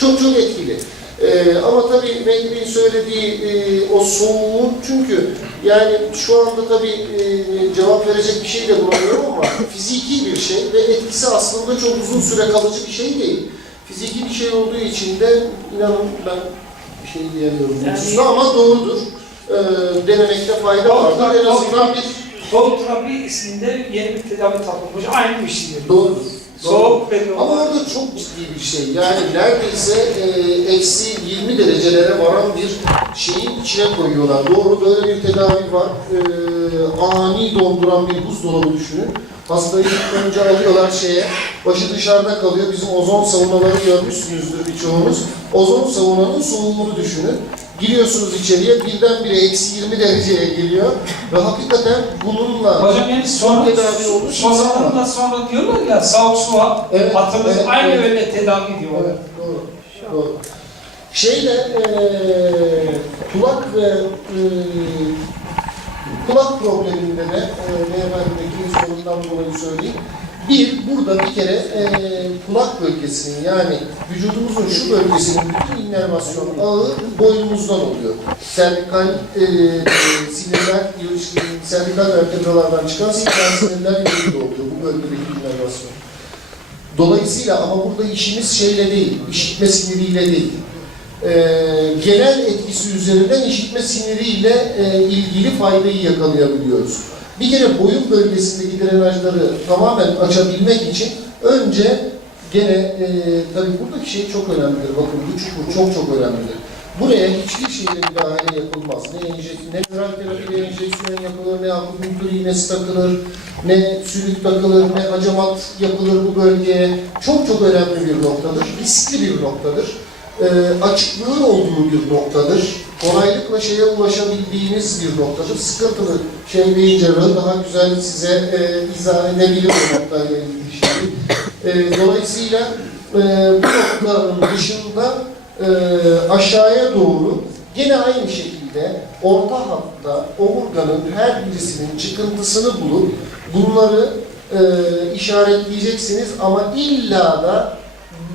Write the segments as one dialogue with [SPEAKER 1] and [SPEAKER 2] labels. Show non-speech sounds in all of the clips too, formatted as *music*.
[SPEAKER 1] Çok çok etkili. Ee, ama tabii Mehdi söylediği e, o soğuğun çünkü yani şu anda tabii e, cevap verecek bir şey de bulamıyorum ama fiziki bir şey ve etkisi aslında çok uzun süre kalıcı bir şey değil. Fiziki bir şey olduğu için de inanın ben bir şey diyemiyorum
[SPEAKER 2] Yani-
[SPEAKER 1] ama doğrudur. Ee, denemekte fayda vardır. En azından bir
[SPEAKER 2] Soğuk terapi isminde yeni bir tedavi tapılmış. Aynı bir şeydir.
[SPEAKER 1] doğrudur.
[SPEAKER 2] Soğuk ve
[SPEAKER 1] Ama orada çok ciddi bir şey. Yani neredeyse e, eksi 20 derecelere varan bir şeyin içine koyuyorlar. Doğru böyle bir tedavi var. E, ani donduran bir buzdolabı düşünün. Hastayı ilk önce alıyorlar şeye, başı dışarıda kalıyor. Bizim ozon savunaları görmüşsünüzdür birçoğunuz. Ozon savunanın soğuğunu düşünün. Giriyorsunuz içeriye, birdenbire eksi 20 dereceye geliyor. Ve hakikaten bununla
[SPEAKER 2] Hocam yani sonra,
[SPEAKER 1] tedavi olur.
[SPEAKER 2] sonradan da sonra diyorlar ya soğuk su.
[SPEAKER 1] Evet,
[SPEAKER 2] Hatırınız
[SPEAKER 1] evet,
[SPEAKER 2] aynı
[SPEAKER 1] evet.
[SPEAKER 2] öyle tedavi diyorlar.
[SPEAKER 1] Evet, doğru. doğru. Şeyle eee kulak ve eee, kulak probleminde de eee beyefendideki sorundan dolayı söyleyeyim. Bir, burada bir kere eee, kulak bölgesinin yani vücudumuzun şu bölgesinin bütün inervasyon ağı boynumuzdan oluyor. Servikal eee sinirler, servikal vertebralardan çıkan sinirler sinirler yoluyla oluyor bu bölgedeki inervasyon. Dolayısıyla ama burada işimiz şeyle değil, işitme siniriyle değil. Ee, genel etkisi üzerinden işitme siniriyle e, ilgili faydayı yakalayabiliyoruz. Bir kere boyun bölgesindeki drenajları tamamen açabilmek için önce gene e, tabii buradaki şey çok önemlidir. Bakın bu çukur çok çok önemlidir. Buraya hiçbir şeyle müdahale yapılmaz. Ne, enjek- ne nöral terapiyle enjeksiyon yapılır, ne akupunktur iğnesi takılır, ne sülük takılır, ne hacamat yapılır bu bölgeye. Çok çok önemli bir noktadır. Riskli bir noktadır. Ee, açıklığın olduğu bir noktadır. Kolaylıkla şeye ulaşabildiğiniz bir noktadır. Sıkıntılı şey deyince daha güzel size e, izah edebilir o noktayla ilgili şeyi. E, dolayısıyla e, bu noktanın dışında e, aşağıya doğru gene aynı şekilde orta hatta omurganın her birisinin çıkıntısını bulup bunları e, işaretleyeceksiniz ama illa da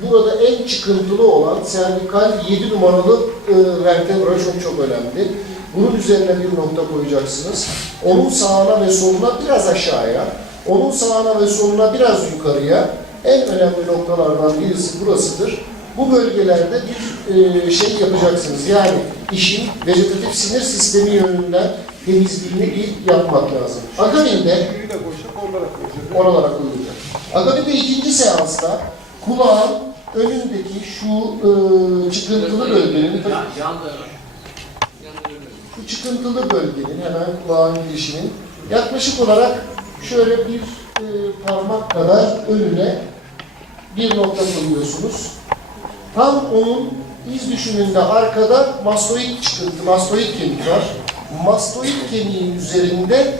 [SPEAKER 1] burada en çıkıntılı olan servikal 7 numaralı e, vertebra çok çok önemli. Bunun üzerine bir nokta koyacaksınız. Onun sağına ve soluna biraz aşağıya, onun sağına ve soluna biraz yukarıya en önemli noktalardan birisi burasıdır. Bu bölgelerde bir e, şey yapacaksınız. Yani işin vejetatif sinir sistemi yönünden temizliğini bir yapmak lazım. Akabinde oralara koyulacak. Akabinde ikinci seansta kulağın önündeki şu e, çıkıntılı bölgenin,
[SPEAKER 3] Yan,
[SPEAKER 1] şu çıkıntılı bölgenin hemen kulağın girişinin yaklaşık olarak şöyle bir e, parmak kadar önüne bir nokta koyuyorsunuz. Tam onun iz düşümünde arkada mastoid çıkıntı, mastoid kemik var. Mastoid kemiğin üzerinde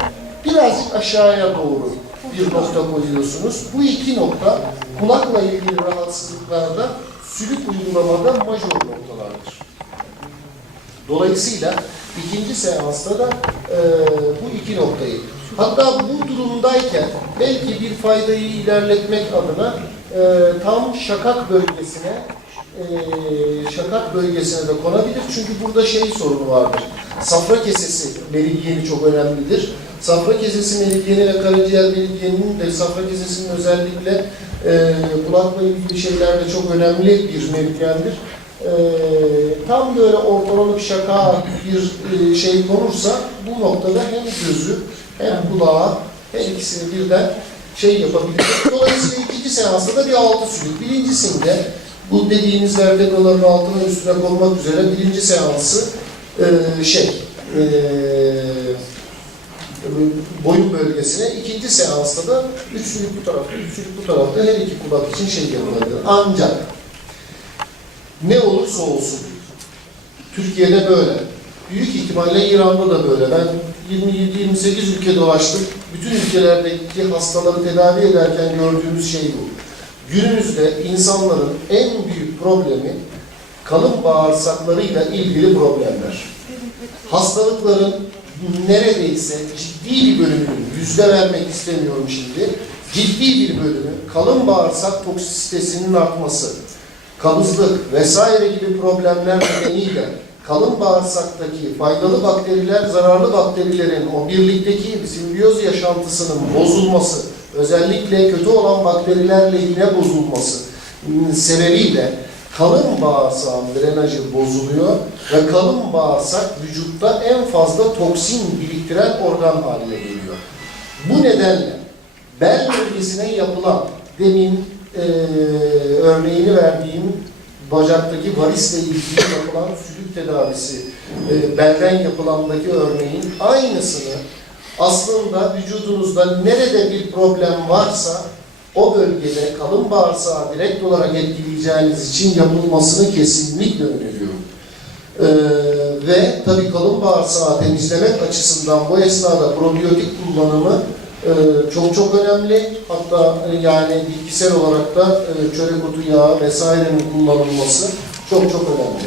[SPEAKER 1] birazcık aşağıya doğru bir nokta koyuyorsunuz. Bu iki nokta kulakla ilgili rahatsızlıklarda sülük uygulamada majör noktalardır. Dolayısıyla ikinci seansta da e, bu iki noktayı hatta bu durumdayken belki bir faydayı ilerletmek adına e, tam şakak bölgesine e, şakak bölgesine de konabilir. Çünkü burada şey sorunu vardır. Safra kesesi meridyeni çok önemlidir. Safra kesesi meridyeni ve karaciğer meridyeninin de safra kesesinin özellikle e, kulakla ilgili şeylerde çok önemli bir meridyendir. Ee, tam böyle ortalık şaka bir e, şey konursa bu noktada hem gözü hem kulağı her ikisini birden şey yapabilir. Dolayısıyla ikinci seansta da bir altı sülük. Birincisinde bu dediğiniz vertebraların altına üstüne konmak üzere birinci seansı e, şey e, boyun bölgesine. ikinci seansta da üç sülük bu tarafta, üç sülük bu tarafta her iki kulak için şey yapılabilir. Ancak ne olursa olsun. Türkiye'de böyle. Büyük ihtimalle İran'da da böyle. Ben 27-28 ülke dolaştım. Bütün ülkelerdeki hastaları tedavi ederken gördüğümüz şey bu. Günümüzde insanların en büyük problemi kalın bağırsaklarıyla ilgili problemler. Hastalıkların neredeyse ciddi bir bölümünün, yüzde vermek istemiyorum şimdi, ciddi bir bölümü kalın bağırsak toksisitesinin artması, kabızlık vesaire gibi problemler nedeniyle kalın bağırsaktaki faydalı bakteriler, zararlı bakterilerin o birlikteki simbiyoz yaşantısının bozulması, özellikle kötü olan bakterilerle yine bozulması sebebiyle kalın bağırsağın drenajı bozuluyor ve kalın bağırsak vücutta en fazla toksin biriktiren organ haline geliyor. Bu nedenle bel bölgesine yapılan demin eee, örneğini verdiğim bacaktaki varisle ilgili yapılan sülük tedavisi eee, belden yapılandaki örneğin aynısını aslında vücudunuzda nerede bir problem varsa o bölgede kalın bağırsağı direkt olarak etkileyeceğiniz için yapılmasını kesinlikle öneriyorum. Ee, ve tabii kalın bağırsağı temizlemek açısından bu esnada probiyotik kullanımı e, çok çok önemli. Hatta e, yani bitkisel olarak da e, çörek otu yağı vesairenin kullanılması çok çok önemli.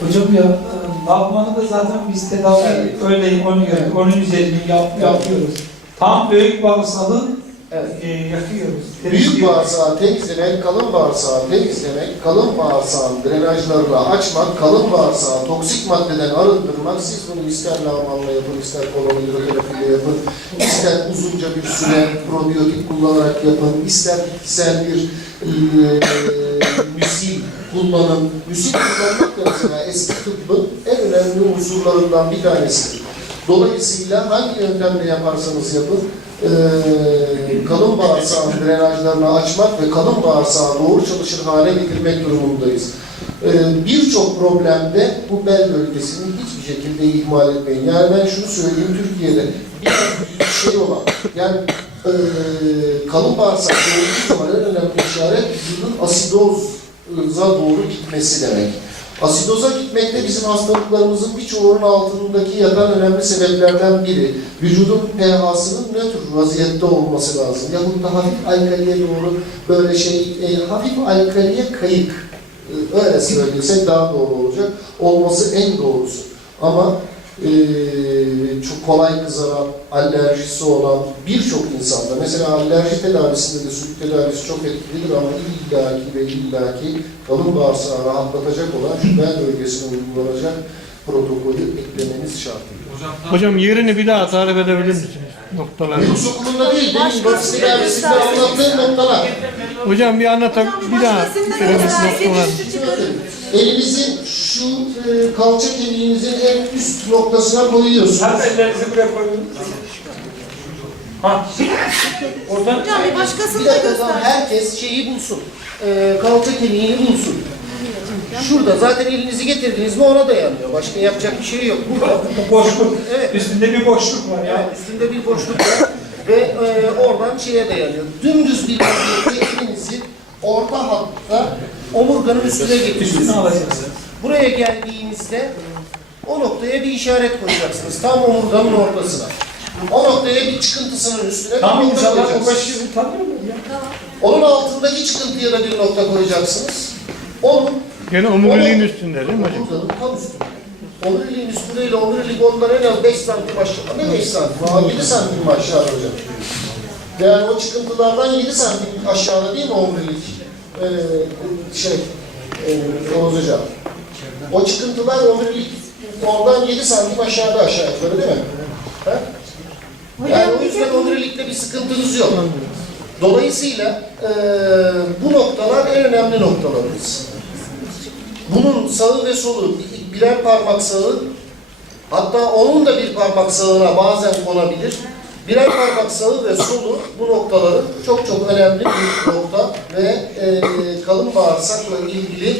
[SPEAKER 2] Hocam ya e, Nakman'ı da zaten biz tedavi
[SPEAKER 1] Evet.
[SPEAKER 2] öyle onu göre, onun üzerine yap, yapıyoruz. Tam büyük bağırsağı
[SPEAKER 1] Evet.
[SPEAKER 2] e, yakıyoruz.
[SPEAKER 1] Büyük bağırsağı temizlemek, kalın bağırsağı temizlemek, kalın bağırsağın drenajlarını açmak, kalın bağırsağı toksik maddeden arındırmak, siz bunu ister lağmanla yapın, ister kolon hidroterapiyle yapın, ister uzunca bir süre probiyotik kullanarak yapın, ister bitkisel bir e, müsil kullanın. Müsil kullanmak da mesela eski tıbbın en önemli unsurlarından bir tanesidir. Dolayısıyla hangi yöntemle yaparsanız yapın, e, kalın bağırsağın drenajlarını açmak ve kalın bağırsağı doğru çalışır hale getirmek durumundayız. E, Birçok problemde bu bel bölgesini hiçbir şekilde ihmal etmeyin. Yani ben şunu söyleyeyim, Türkiye'de bir şey olan, yani e, kalın bağırsak doğru zaman en önemli işaret vücudun asidoza doğru gitmesi demek. Asidoza gitmek de bizim hastalıklarımızın birçoğunun altındaki yatan önemli sebeplerden biri. Vücudun pH'sının nötr vaziyette olması lazım. Yahut da hafif alkaliye doğru böyle şey, e, hafif alkaliye kayık. E, öyle söylesek daha doğru olacak. Olması en doğrusu. Ama e, çok kolay kızaran, alerjisi olan birçok insanda, mesela alerji tedavisinde de sülük tedavisi çok etkilidir ama illaki ve illaki kalın bağırsağı rahatlatacak olan şu bel bölgesine uygulanacak protokolü eklemeniz şartıyla.
[SPEAKER 4] Hocam yerini bir daha tarif edebilir misiniz? Noktalar.
[SPEAKER 1] Yunus okulunda değil, demin Batı tedavisinde anlattığım noktalar.
[SPEAKER 4] Hocam bir anlatalım. Bir daha söylediğiniz noktalar.
[SPEAKER 1] Elinizin şu e, kalça kemiğinizin en üst noktasına koyuyorsunuz.
[SPEAKER 2] Hem ellerinizi buraya koyun. Ha. Oradan
[SPEAKER 5] Hocam bir başkasını
[SPEAKER 1] Bir
[SPEAKER 5] da
[SPEAKER 1] dakika tamam,
[SPEAKER 5] göster.
[SPEAKER 1] herkes şeyi bulsun. Ee, kalça kemiğini bulsun. Şurada zaten elinizi getirdiniz mi ona dayanıyor. Başka yapacak bir şey yok. Burada.
[SPEAKER 2] bu boşluk.
[SPEAKER 1] Evet.
[SPEAKER 2] Üstünde bir boşluk var ya.
[SPEAKER 1] Yani üstünde bir boşluk var ve e, oradan şeye dayanıyor. Dümdüz bir *laughs* vaziyette elinizi orta hatta omurganın üstüne
[SPEAKER 2] alacaksın.
[SPEAKER 1] Buraya geldiğinizde o noktaya bir işaret koyacaksınız. Tam omurganın ortasına. O noktaya bir çıkıntısının üstüne bir
[SPEAKER 2] Tam
[SPEAKER 1] nokta
[SPEAKER 2] insanlar bu
[SPEAKER 1] koyacaksınız. Onun altındaki çıkıntıya da bir nokta koyacaksınız. Onun
[SPEAKER 4] Gene omuriliğin üstünde değil mi hocam?
[SPEAKER 1] omurganın tam üstünde. Omuriliğin üstündeyle omurilik ondan en az 5 santim aşağı. Ne 5 santim? Aa, 7 santim aşağıda hocam. Yani o çıkıntılardan 7 santim aşağıda değil mi omurilik? Ee, şey, e, Oğuz hocam. O çıkıntılar omurilik ondan 7 santim aşağıda aşağı yukarı değil mi? Ha? Yani o yüzden omurilikte bir sıkıntınız yok. Dolayısıyla eee, bu noktalar en önemli noktalarımız. Bunun sağı ve solu birer parmak sağı, hatta onun da bir parmak sağına bazen konabilir. Birer parmak sağı ve solu bu noktaların çok çok önemli bir nokta ve eee, kalın bağırsakla ilgili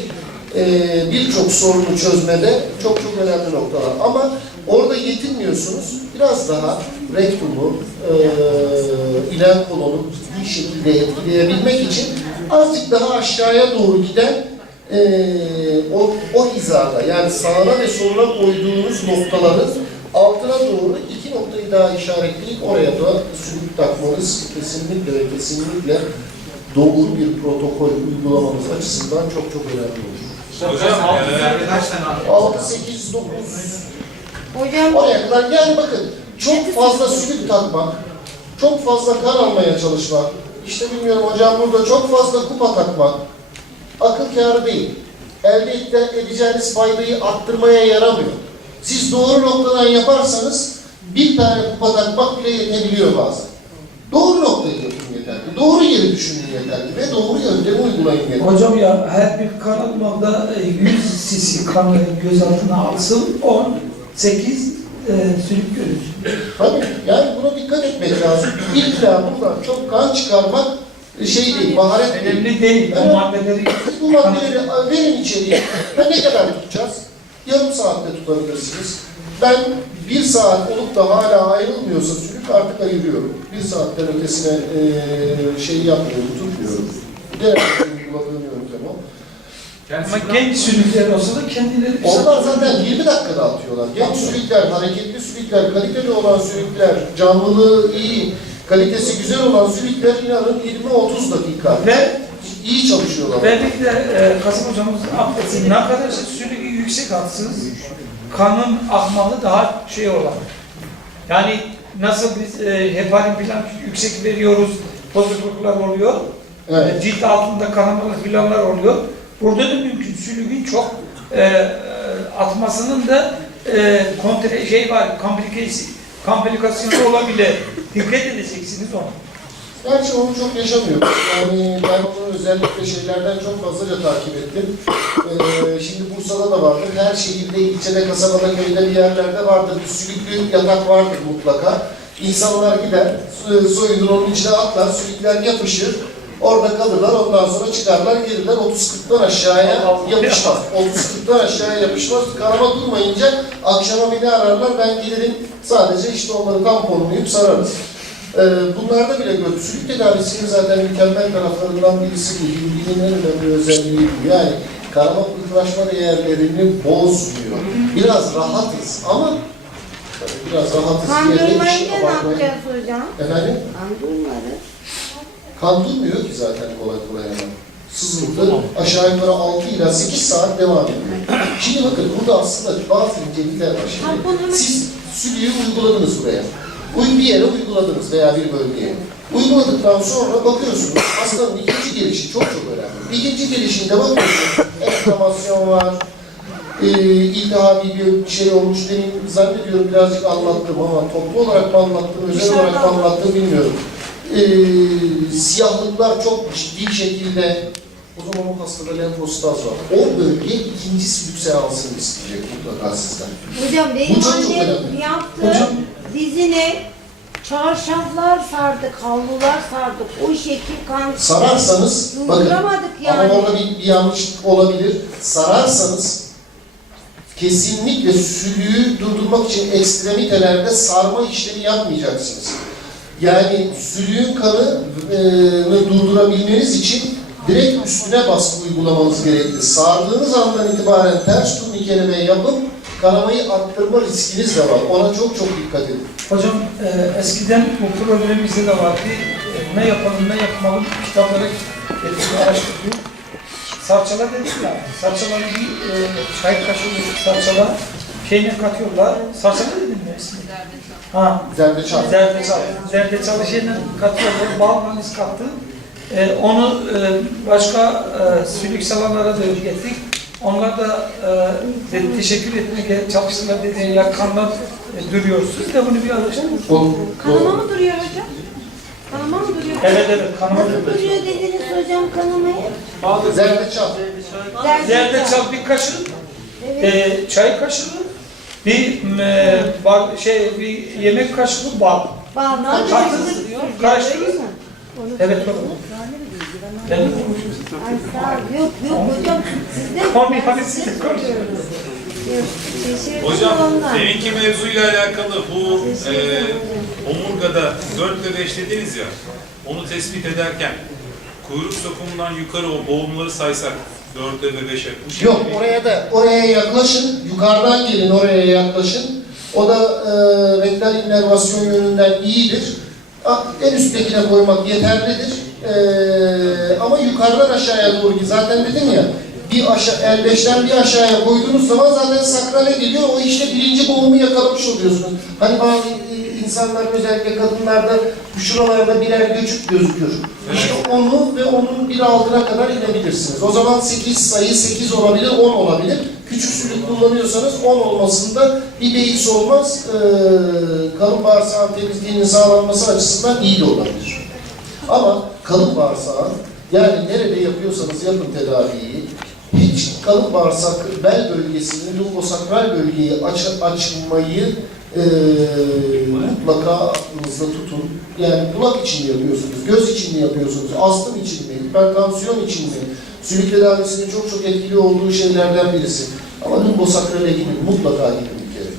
[SPEAKER 1] eee, birçok sorunu çözmede çok çok önemli noktalar. Ama orada yetinmiyorsunuz. Biraz daha rektumu, eee ilen kolonu bir şekilde etkileyebilmek için azıcık daha aşağıya doğru giden eee, o, o hizada yani sağına ve soluna koyduğunuz noktaların altına doğru iki daha işaretleyip oraya da sülük takmanız kesinlikle ve kesinlikle doğru bir protokol uygulamanız açısından çok çok önemli olur.
[SPEAKER 3] Hocam eee, kaç tane
[SPEAKER 1] 6, 8, 9
[SPEAKER 5] Hocam
[SPEAKER 1] oraya kadar yani bakın çok fazla sülük takmak, çok fazla kan almaya çalışmak, işte bilmiyorum hocam burada çok fazla kupa takmak, akıl kârı değil. Elde ede- edeceğiniz faydayı arttırmaya yaramıyor. Siz doğru noktadan yaparsanız bir tane kupa takmak bile yetebiliyor bazen. Doğru noktayı yapın yeterli. Doğru yeri düşünün yeterli ve doğru yöntemi uygulayın yeterli.
[SPEAKER 2] Hocam ya her bir kan almada 100 cc kanı gözaltına alsın 18 e, sülük görür.
[SPEAKER 1] Tabii yani buna dikkat etmek lazım. İlla buradan çok kan çıkarmak şey değil, maharet değil.
[SPEAKER 2] Önemli değil.
[SPEAKER 1] Evet.
[SPEAKER 2] O maddeleri
[SPEAKER 1] Siz bu maddeleri verin içeriye ne kadar tutacağız? Yarım saatte tutabilirsiniz. Ben bir saat olup da hala ayrılmıyorsa sülük artık ayırıyorum. Bir saatten ötesine eee şey yapmıyorum, tutmuyorum. Diğer uyguladığım yöntem o.
[SPEAKER 2] ama genç sülükler olsa da kendileri
[SPEAKER 1] Onlar zaten 20 dakikada atıyorlar. Genç sülükler, hareketli sülükler, kaliteli olan sülükler, canlılığı iyi, kalitesi güzel olan sülükler inanın 20-30 dakika.
[SPEAKER 2] ve
[SPEAKER 1] iyi çalışıyorlar.
[SPEAKER 2] bir de e, Kasım hocamız affetsin ne kadar sülükü yüksek atsınız kanın akmağı daha şey olan. Yani nasıl biz e, heparin falan yüksek veriyoruz, bozukluklar oluyor.
[SPEAKER 1] Evet.
[SPEAKER 2] E, Cilt altında kanamalar filanlar oluyor. Burada da mümkün sülüğün çok e, e, atmasının da e, kontre şey var, komplikasyon, komplikasyonu olabilir. Dikkat edeceksiniz ona.
[SPEAKER 1] Gerçi onu çok yaşamıyorum. Yani ben onu özellikle şeylerden çok fazlaca takip ettim. Ee, şimdi Bursa'da da vardır. Her şehirde, ilçede, kasabada, köyde bir yerlerde vardır. Bir sülüklü yatak vardır mutlaka. İnsanlar gider, soyunur onun içine atlar, sülükler yapışır. Orada kalırlar, ondan sonra çıkarlar, gelirler 30-40'dan aşağıya yapışmaz. 30-40'dan aşağıya yapışmaz. Karama durmayınca akşama beni ararlar, ben gelirim sadece işte onları tamponlayıp sararız. Ee, bunlarda bile gör. Sülük tedavisinin zaten mükemmel taraflarından birisi bu. Bilginin en önemli özelliği bu. Yani karama pıhtılaşma değerlerini bozmuyor. Biraz rahatız ama tabii biraz rahatız
[SPEAKER 5] Kan
[SPEAKER 1] işin
[SPEAKER 5] ne
[SPEAKER 1] abartmayın.
[SPEAKER 5] yapacağız hocam?
[SPEAKER 1] Efendim?
[SPEAKER 5] Kan durmadı.
[SPEAKER 1] Kan durmuyor ki zaten kolay kolay hemen. Sızıntı aşağı yukarı 6 ila 8 saat devam ediyor. Şimdi bakın burada aslında bazı incelikler var. Şimdi siz sülüğü uyguladınız buraya. Bir yere uyguladınız veya bir bölgeye. Uyguladıktan sonra bakıyorsunuz hastanın ikinci gelişi çok çok önemli. İkinci gelişinde bakıyorsunuz enflamasyon var, e, iltihabi bir şey olmuş demin zannediyorum birazcık anlattım ama toplu olarak mı anlattım, özel olarak mı anlattım bilmiyorum. E, siyahlıklar çok ciddi şekilde o zaman o hastada lenfostaz var. O bölgeye ikinci sülük seansını isteyecek mutlaka sizden.
[SPEAKER 5] Hocam benim annem yaptı.
[SPEAKER 2] Hocam-
[SPEAKER 5] Dizine çarşaflar sardık, havlular sardık. O şekil kan
[SPEAKER 1] Sararsanız, bakın
[SPEAKER 5] Durduramadık
[SPEAKER 1] ama
[SPEAKER 5] yani.
[SPEAKER 1] orada bir, bir yanlışlık olabilir. Sararsanız kesinlikle sülüğü durdurmak için ekstremitelerde sarma işlemi yapmayacaksınız. Yani sülüğün kanını durdurabilmeniz için direkt üstüne baskı uygulamanız gerekli. Sardığınız andan itibaren ters turnikeleme yapıp kanamayı arttırma riskiniz de var. Ona çok çok dikkat edin.
[SPEAKER 2] Hocam e, eskiden bu programımızda da vardı. E, ne yapalım ne yapmalım kitapları getirip araştırıyor. Salçalar dedik ya, salçaları bir e, çay kaşığı salçalar şeyine katıyorlar. Salça ne dedin mi ismi? Ha,
[SPEAKER 1] Zerdeçal.
[SPEAKER 2] zerdeçal. Zerdeçalı şeyine katıyorlar, bal naniz kattı. E, onu e, başka e, sülük salanlara da getirdik. Onlar da e, de, teşekkür etmeye çalıştılar dedi. Ya kanlar e, duruyor. Siz de bunu bir.
[SPEAKER 1] Doğru.
[SPEAKER 5] Kanama mı duruyor hocam? Kanama mı duruyor?
[SPEAKER 2] Evet evet kanama
[SPEAKER 5] Nasıl
[SPEAKER 2] duruyor.
[SPEAKER 5] duruyor dediniz hocam kanamayı?
[SPEAKER 1] Zerdeçal.
[SPEAKER 2] Zerdeçal bir kaşık,
[SPEAKER 5] Evet.
[SPEAKER 2] e, çay kaşığı, bir e, bal, şey bir yemek kaşığı bal.
[SPEAKER 5] Bak, ne yapıyorsunuz?
[SPEAKER 2] mı? Evet baba. Ben
[SPEAKER 5] Ay sağ ol. Yok yok hocam sizde
[SPEAKER 2] Kombi hadi siz de konuşun.
[SPEAKER 5] Yok, şaşırdım
[SPEAKER 3] Hocam
[SPEAKER 5] ondan.
[SPEAKER 3] deminki mevzuyla alakalı bu e, omurgada 4 ve 5 dediniz ya onu tespit ederken kuyruk sokumundan yukarı o boğumları saysak 4'e ve 5'e bu şekilde
[SPEAKER 1] Yok oraya da oraya yaklaşın. Yukarıdan gelin oraya yaklaşın. O da e, rektal inervasyon yönünden iyidir. En üsttekine koymak yeterlidir. E, ama yukarıdan aşağıya doğru ki zaten dedim ya bir aşağı L5'ten bir aşağıya koyduğunuz zaman zaten sakrale geliyor. O işte birinci boğumu yakalamış oluyorsunuz. Hani bazı e, insanlar özellikle kadınlarda şuralarda birer göçük gözükür. İşte onu ve onun bir altına kadar inebilirsiniz. O zaman 8 sayı 8 olabilir, 10 olabilir. Küçük sülük kullanıyorsanız 10 olmasında bir beis olmaz. Ee, kalın bağırsağın temizliğinin sağlanması açısından iyi de olabilir. Ama kalın bağırsağın yani nerede yapıyorsanız yapın tedaviyi hiç kalın bağırsak bel bölgesini, lumbosakral bölgeyi aç, açmayı eee mutlaka aklınızda tutun. Yani kulak için mi yapıyorsunuz, göz için mi yapıyorsunuz, astım için mi, hipertansiyon için mi? Sülük tedavisinin çok çok etkili olduğu şeylerden birisi. Ama lumbosakrale gidin, mutlaka gidin bir kere.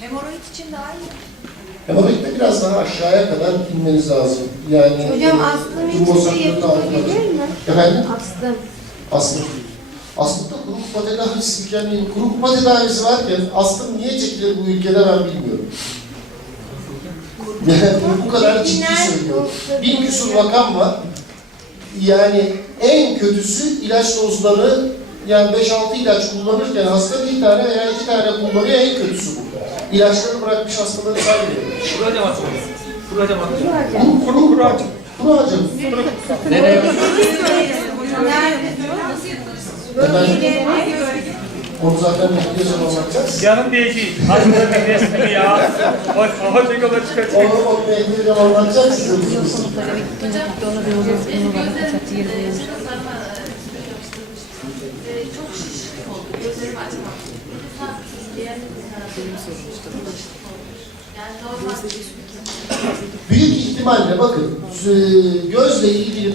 [SPEAKER 5] Hemoroid için daha iyi.
[SPEAKER 1] Hemoroidde biraz daha aşağıya kadar inmeniz lazım. Yani
[SPEAKER 5] Hocam
[SPEAKER 1] e,
[SPEAKER 5] astım için
[SPEAKER 1] lumbosakralın
[SPEAKER 5] de
[SPEAKER 1] altına-
[SPEAKER 5] yapılabilir mi?
[SPEAKER 1] Efendim?
[SPEAKER 5] Astım.
[SPEAKER 1] Astım. Astımda kuru kupa tedavisi, yani kuru kupa tedavisi varken astım niye çekilir bu ülkede ben bilmiyorum. Yani bu kadar ciddi söylüyorum. Bin küsur rakam var. Yani en kötüsü ilaç dozları yani 5-6 ilaç kullanırken hasta bir tane veya iki tane kullanıyor en kötüsü bu. İlaçları bırakmış hastaları saymıyorum.
[SPEAKER 2] Burada var. Burada var.
[SPEAKER 1] Bu kuru kuru acı. Kuru acı. Efendim, onu zaten ne zaman anlatacağız?
[SPEAKER 6] Canım diyeceğim. Hadi bir resmini ya. Bak hava çekola çıkacak.
[SPEAKER 1] Onu onu ne zaman anlatacağız size.
[SPEAKER 7] çok
[SPEAKER 1] Büyük ihtimalle bakın e, gözle ilgili